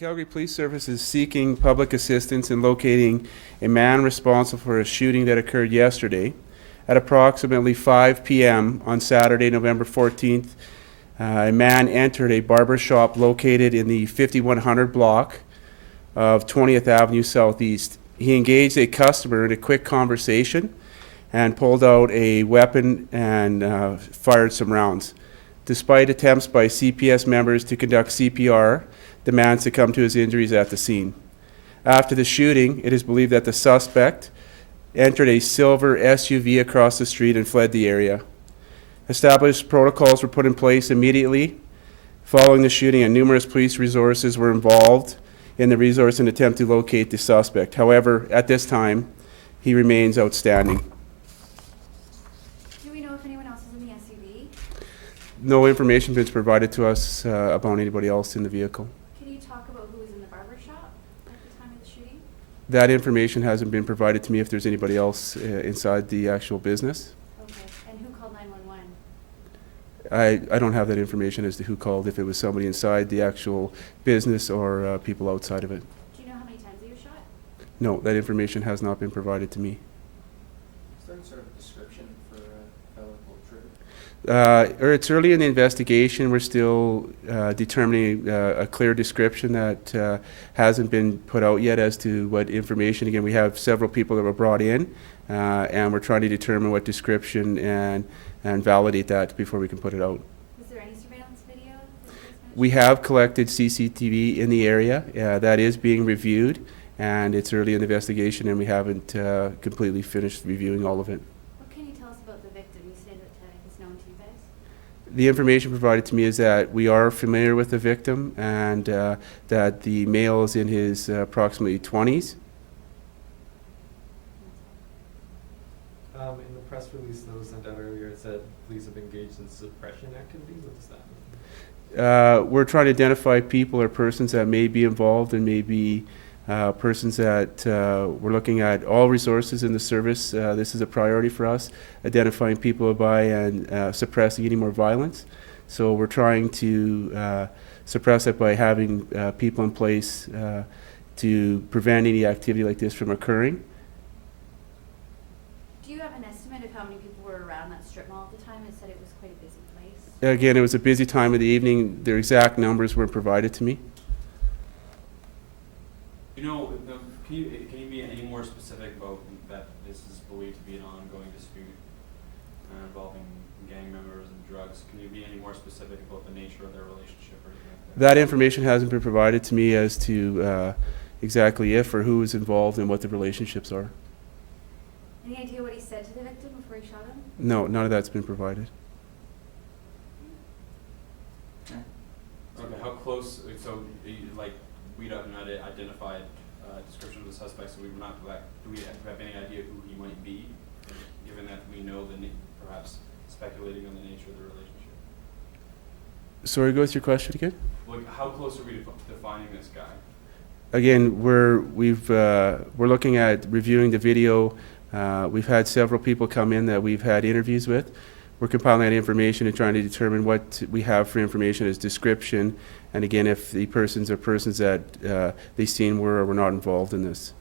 Calgary Police Service is seeking public assistance in locating a man responsible for a shooting that occurred yesterday. At approximately 5 p.m. on Saturday, November 14th, a man entered a barber shop located in the 5100 block of 20th Avenue Southeast. He engaged a customer in a quick conversation and pulled out a weapon and fired some rounds. Despite attempts by CPS members to conduct CPR, the man succumbed to his injuries at the scene. After the shooting, it is believed that the suspect entered a silver SUV across the street and fled the area. Established protocols were put in place immediately following the shooting, and numerous police resources were involved in the resource and attempt to locate the suspect. However, at this time, he remains outstanding. Do we know if anyone else is in the SUV? No information has been provided to us about anybody else in the vehicle. Can you talk about who was in the barber shop at the time of the shooting? That information hasn't been provided to me if there's anybody else inside the actual business. Okay, and who called 911? I don't have that information as to who called, if it was somebody inside the actual business or people outside of it. Do you know how many times he was shot? No, that information has not been provided to me. Is there any sort of description for a fellow portrait? It's early in the investigation. We're still determining a clear description that hasn't been put out yet as to what information. Again, we have several people that were brought in, and we're trying to determine what description and validate that before we can put it out. Was there any surveillance video? We have collected CCTV in the area. That is being reviewed, and it's early in the investigation, and we haven't completely finished reviewing all of it. What can you tell us about the victim? You said that he's known to you guys? The information provided to me is that we are familiar with the victim, and that the male is in his approximately 20s. In the press release that was sent out earlier, it said police have engaged in suppression activities. What does that mean? We're trying to identify people or persons that may be involved, and maybe persons that we're looking at all resources in the service. This is a priority for us, identifying people by and suppressing any more violence. So we're trying to suppress it by having people in place to prevent any activity like this from occurring. Do you have an estimate of how many people were around that strip mall at the time? It said it was quite a busy place. Again, it was a busy time of the evening. Their exact numbers weren't provided to me. You know, can you be any more specific about that this is believed to be an ongoing dispute involving gang members and drugs? Can you be any more specific about the nature of their relationship or anything like that? That information hasn't been provided to me as to exactly if or who is involved and what the relationships are. Any idea what he said to the victim before he shot him? No, none of that's been provided. Okay, how close, so, like, we don't have an identified description of the suspect, so we were not, do we have any idea who he might be, given that we know perhaps speculating on the nature of the relationship? Sorry, go with your question again? Like, how close are we to finding this guy? Again, we're looking at reviewing the video. We've had several people come in that we've had interviews with. We're compiling that information and trying to determine what we have for information as description, and again, if the persons are persons that they've seen were or were not involved in this.